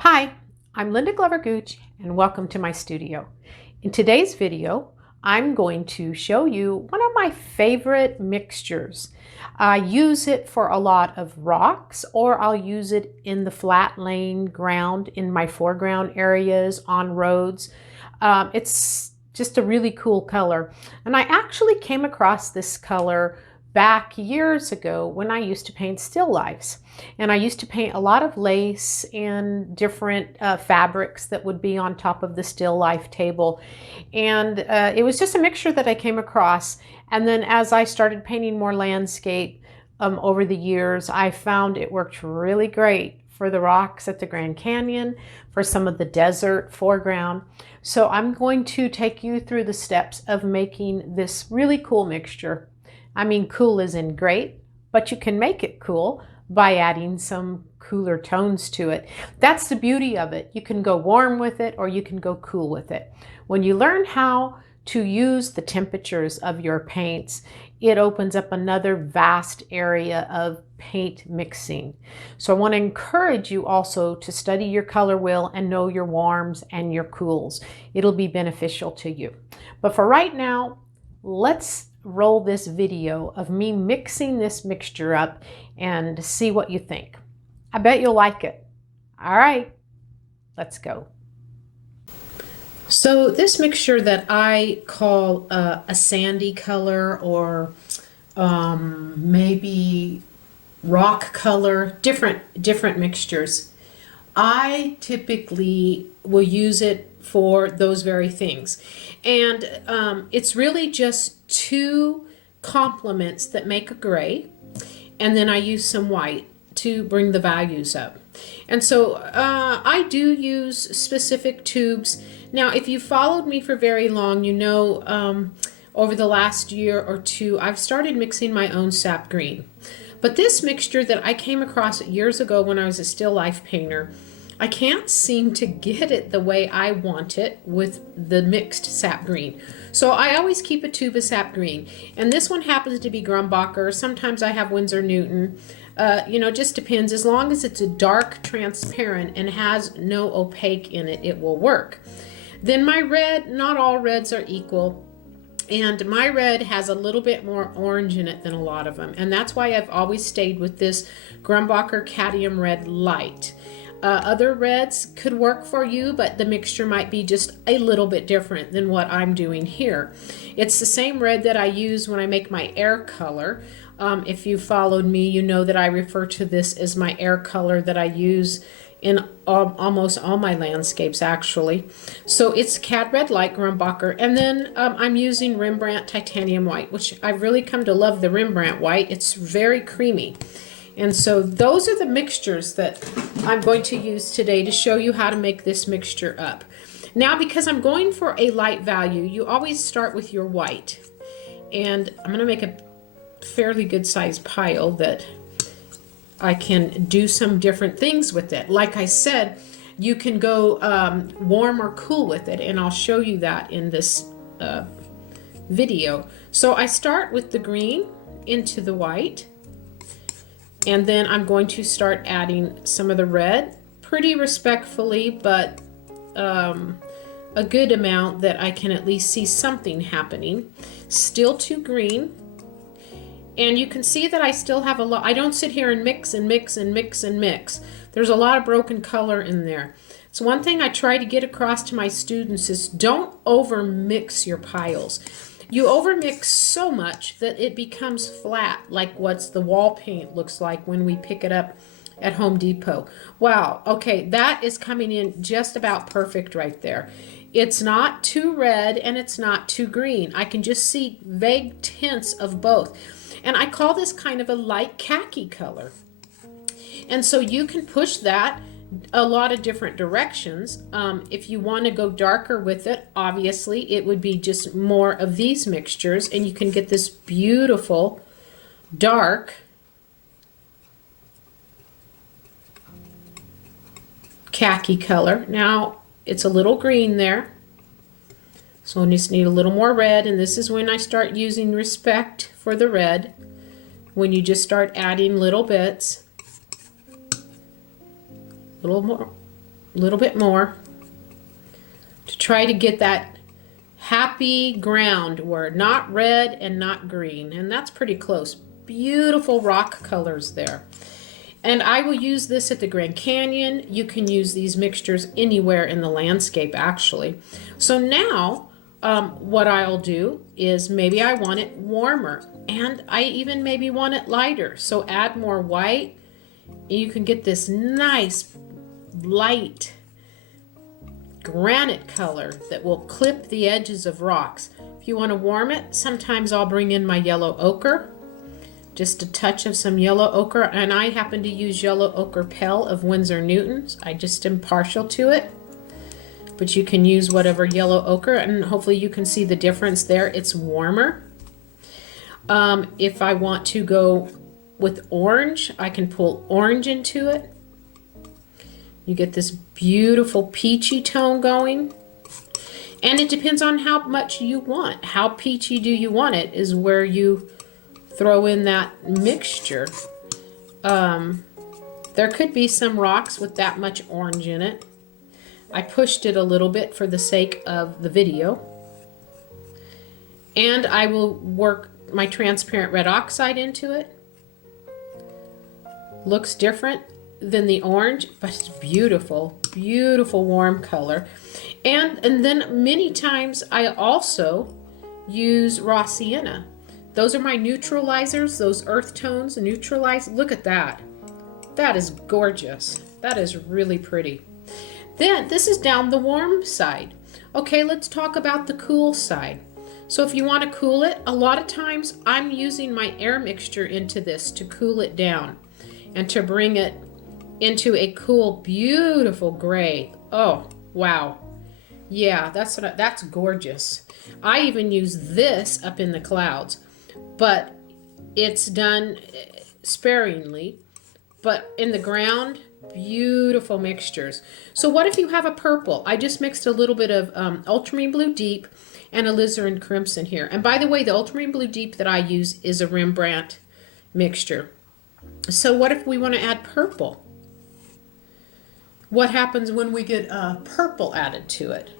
Hi, I'm Linda Glover Gooch and welcome to my studio. In today's video, I'm going to show you one of my favorite mixtures. I use it for a lot of rocks, or I'll use it in the flat laying ground in my foreground areas on roads. It's just a really cool color. And I actually came across this color back years ago when I used to paint still lifes. And I used to paint a lot of lace and different fabrics that would be on top of the still life table. And it was just a mixture that I came across. And then as I started painting more landscape over the years, I found it worked really great for the rocks at the Grand Canyon, for some of the desert foreground. So I'm going to take you through the steps of making this really cool mixture. I mean, cool as in great, but you can make it cool by adding some cooler tones to it. That's the beauty of it. You can go warm with it or you can go cool with it. When you learn how to use the temperatures of your paints, it opens up another vast area of paint mixing. So I want to encourage you also to study your color wheel and know your warms and your cools. It'll be beneficial to you. But for right now, let's roll this video of me mixing this mixture up and see what you think. I bet you'll like it. All right, let's go. So this mixture that I call a sandy color, or maybe rock color, different mixtures. I typically will use it for those very things. And it's really just two complements that make a gray. And then I use some white to bring the values up. And so I do use specific tubes. Now, if you followed me for very long, you know over the last year or two, I've started mixing my own sap green. But this mixture that I came across years ago when I was a still life painter, I can't seem to get it the way I want it with the mixed sap green. So I always keep a tube of sap green. And this one happens to be Grumbacher. Sometimes I have Winsor Newton. You know, just depends. As long as it's a dark transparent and has no opaque in it, it will work. Then my red, not all reds are equal. And my red has a little bit more orange in it than a lot of them. And that's why I've always stayed with this Grumbacher Cadmium Red Light. Other reds could work for you, but the mixture might be just a little bit different than what I'm doing here. It's the same red that I use when I make my air color. If you followed me, you know that I refer to this as my air color that I use in almost all my landscapes, actually. So it's Cad Red Light Grumbacher, and then I'm using Rembrandt Titanium White, which I've really come to love the Rembrandt White. It's very creamy. And so those are the mixtures that I'm going to use today to show you how to make this mixture up. Now, because I'm going for a light value, you always start with your white. And I'm going to make a fairly good sized pile that I can do some different things with it. Like I said, you can go warm or cool with it, and I'll show you that in this video. So I start with the green into the white. And then I'm going to start adding some of the red, pretty respectfully, but a good amount that I can at least see something happening. Still too green. And you can see that I still have a lot. I don't sit here and mix and mix and mix and mix. There's a lot of broken color in there. So one thing I try to get across to my students is don't over mix your piles. You overmix so much that it becomes flat, like what's the wall paint looks like when we pick it up at Home Depot. Wow, okay, that is coming in just about perfect right there. It's not too red and it's not too green. I can just see vague tints of both. And I call this kind of a light khaki color. And so you can push that a lot of different directions. If you want to go darker with it, obviously it would be just more of these mixtures, and you can get this beautiful dark khaki color. Now it's a little green there, so I just need a little more red, and this is when I start using respect for the red, when you just start adding little bits. Little a little bit more, to try to get that happy ground where not red and not green. And that's pretty close. Beautiful rock colors there. And I will use this at the Grand Canyon. You can use these mixtures anywhere in the landscape, actually. So now what I'll do is maybe I want it warmer, and I even maybe want it lighter. So add more white. You can get this nice light granite color that will clip the edges of rocks. If you want to warm it, sometimes I'll bring in my yellow ochre. Just a touch of some yellow ochre, and I happen to use yellow ochre Pell of Winsor Newtons. I just am partial to it, but you can use whatever yellow ochre, and hopefully you can see the difference there. It's warmer. If I want to go with orange, I can pull orange into it. You get this beautiful peachy tone going, and it depends on how much you want. How peachy do you want it is where you throw in that mixture. There could be some rocks with that much orange in it. I pushed it a little bit for the sake of the video. And I will work my transparent red oxide into it. Looks different than the orange, but it's beautiful, beautiful warm color. And then many times I also use raw sienna. Those are my neutralizers, those earth tones neutralize. Look at that. That is gorgeous. That is really pretty. Then this is down the warm side. Okay, let's talk about the cool side. So if you want to cool it, a lot of times I'm using my air mixture into this to cool it down and to bring it into a cool, beautiful gray. Oh, wow. Yeah, that's gorgeous. I even use this up in the clouds, but it's done sparingly. But in the ground, beautiful mixtures. So what if you have a purple? I just mixed a little bit of ultramarine blue deep and alizarin crimson here. And by the way, the ultramarine blue deep that I use is a Rembrandt mixture. So what if we want to add purple? What happens when we get purple added to it?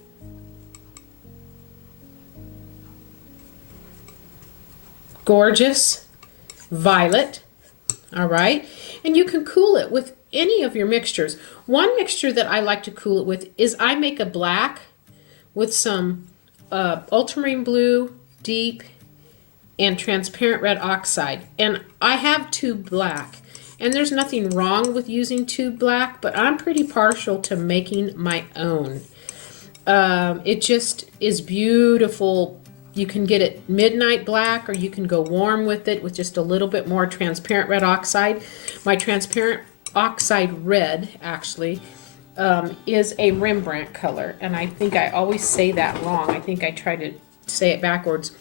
Gorgeous. Violet. All right. And you can cool it with any of your mixtures. One mixture that I like to cool it with is I make a black with some ultramarine blue deep and transparent red oxide. And I have tube black. And there's nothing wrong with using tube black, but I'm pretty partial to making my own. It just is beautiful. You can get it midnight black, or you can go warm with it with just a little bit more transparent red oxide. My transparent oxide red, actually, is a Rembrandt color. And I think I always say that wrong. I think I try to say it backwards.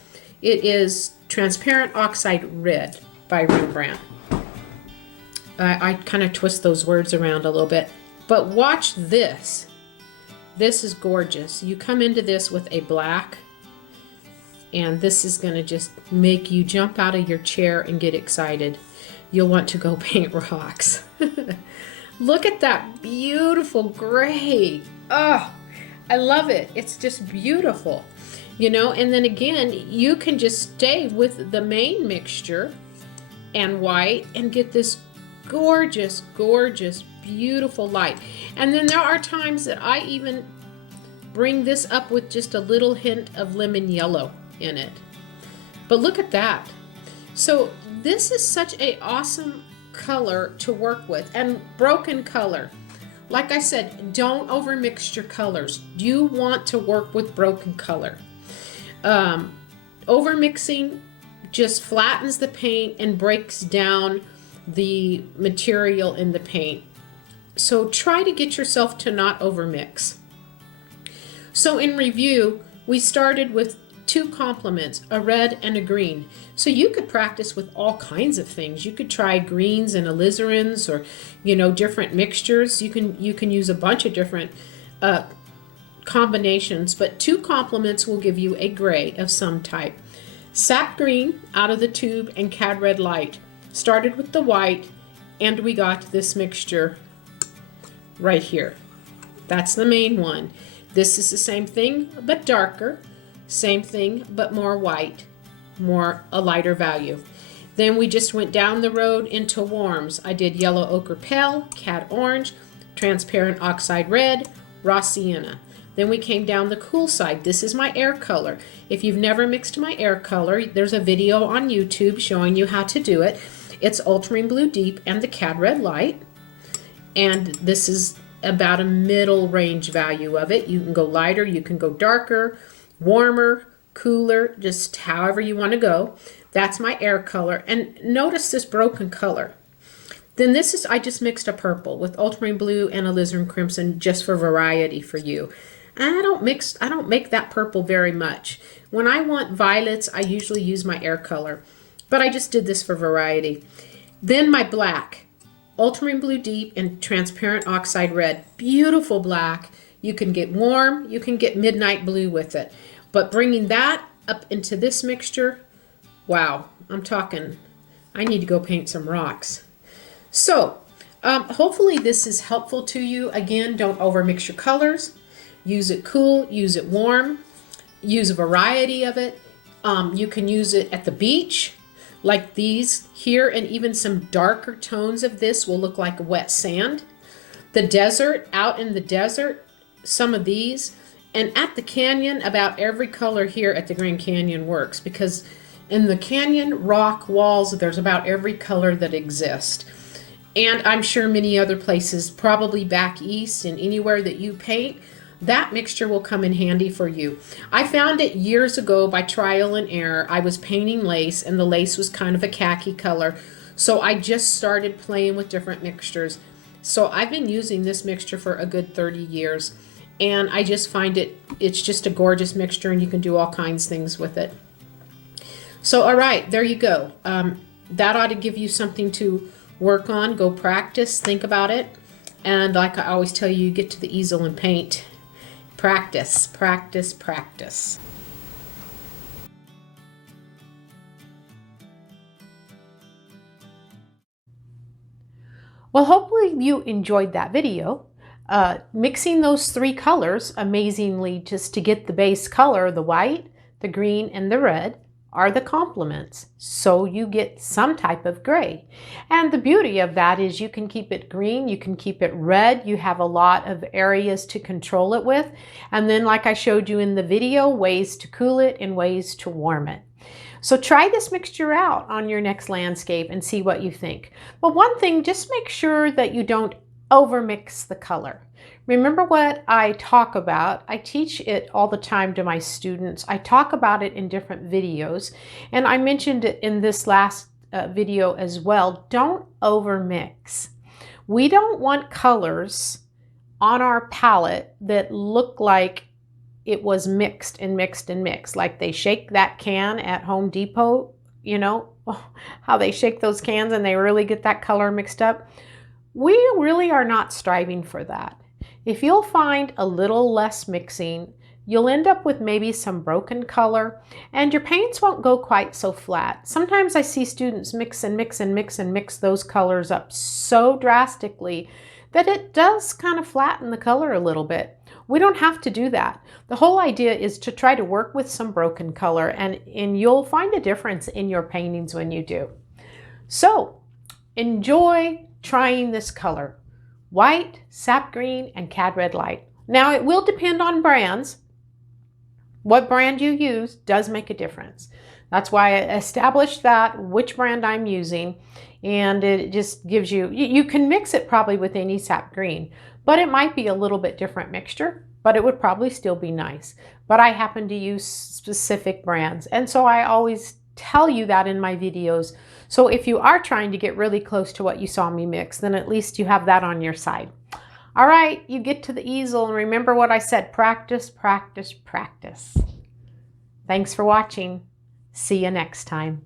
It is transparent oxide red by Rembrandt. I kind of twist those words around a little bit. But watch this. This is gorgeous. You come into this with a black, and this is going to just make you jump out of your chair and get excited. You'll want to go paint rocks. Look at that beautiful gray. Oh, I love it. It's just beautiful. You know, and then again, you can just stay with the main mixture and white and get this gorgeous, gorgeous, beautiful light. And then there are times that I even bring this up with just a little hint of lemon yellow in it. But look at that. So this is such an awesome color to work with. And broken color. Like I said, don't overmix your colors. You want to work with broken color. Overmixing just flattens the paint and breaks down the material in the paint. So try to get yourself to not overmix. So in review, we started with two complements, a red and a green. So you could practice with all kinds of things. You could try greens and alizarins, or different mixtures. You can use a bunch of different combinations, but two complements will give you a gray of some type. Sap green out of the tube and cad red light. Started with the white, and we got this mixture right here. That's the main one. This is the same thing, but darker. Same thing, but more white, more a lighter value. Then we just went down the road into warms. I did yellow ochre pale, cad orange, transparent oxide red, raw sienna. Then we came down the cool side. This is my air color. If you've never mixed my air color, there's a video on YouTube showing you how to do it. It's ultramarine blue deep and the cad red light. And this is about a middle range value of it. You can go lighter, you can go darker, warmer, cooler, just however you want to go. That's my air color. And notice this broken color. Then this is, I just mixed a purple with ultramarine blue and alizarin crimson just for variety for you. And I don't make that purple very much. When I want violets, I usually use my air color. But I just did this for variety. Then my black, ultramarine blue deep and transparent oxide red. Beautiful black. You can get warm, you can get midnight blue with it. But bringing that up into this mixture, wow, I'm talking, I need to go paint some rocks. So, hopefully this is helpful to you. Again, don't overmix your colors. Use it cool, use it warm, use a variety of it. You can use it at the beach, like these here, and even some darker tones of this will look like wet sand. The desert, out in the desert, some of these. And at the canyon, about every color here at the Grand Canyon works, because in the canyon rock walls, there's about every color that exists. And I'm sure many other places, probably back east and anywhere that you paint, that mixture will come in handy for you. I found it years ago by trial and error. I was painting lace and the lace was kind of a khaki color. So I just started playing with different mixtures. So I've been using this mixture for a good 30 years. And I just find it's just a gorgeous mixture and you can do all kinds of things with it. So all right, there you go. That ought to give you something to work on. Go practice, think about it. And like I always tell you, get to the easel and paint. Practice, practice, practice. Well, hopefully you enjoyed that video. Mixing those three colors amazingly just to get the base color, the white, the green, and the red, are the complements. So you get some type of gray. And the beauty of that is you can keep it green, you can keep it red, you have a lot of areas to control it with. And then like I showed you in the video, ways to cool it and ways to warm it. So try this mixture out on your next landscape and see what you think. But one thing, just make sure that you don't overmix the color. Remember what I talk about. I teach it all the time to my students. I talk about it in different videos, and I mentioned it in this last video as well. Don't overmix. We don't want colors on our palette that look like it was mixed and mixed and mixed, like they shake that can at Home Depot, you know, how they shake those cans and they really get that color mixed up. We really are not striving for that. If you'll find a little less mixing, you'll end up with maybe some broken color and your paints won't go quite so flat. Sometimes I see students mix and mix and mix and mix those colors up so drastically that it does kind of flatten the color a little bit. We don't have to do that. The whole idea is to try to work with some broken color and you'll find a difference in your paintings when you do. So enjoy trying this color. White, sap green, and cad red light. Now it will depend on brands. What brand you use does make a difference. That's why I established that, which brand I'm using, and it just gives you, you can mix it probably with any sap green, but it might be a little bit different mixture, but it would probably still be nice. But I happen to use specific brands, and so I always tell you that in my videos. So if you are trying to get really close to what you saw me mix, then at least you have that on your side. All right, you get to the easel and remember what I said, practice, practice, practice. Thanks for watching. See you next time.